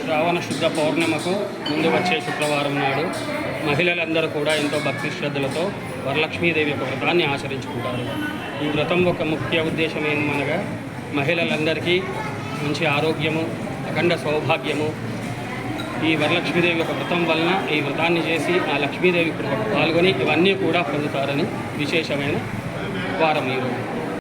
శ్రావణ శుద్ధ పౌర్ణిమకు ముందు వచ్చే శుక్రవారం నాడు మహిళలందరూ కూడా ఎంతో భక్తి శ్రద్ధలతో వరలక్ష్మీదేవి యొక్క వ్రతాన్ని ఆచరించుకుంటారు. ఈ వ్రతం ఒక ముఖ్య ఉద్దేశం ఏమనగా మహిళలందరికీ మంచి ఆరోగ్యము, అఖండ సౌభాగ్యము, ఈ వరలక్ష్మీదేవి యొక్క వ్రతం వలన ఈ వ్రతాన్ని చేసి ఆ లక్ష్మీదేవి పాల్గొని ఇవన్నీ కూడా పొందుతారని విశేషమైన వారం ఈరోజు.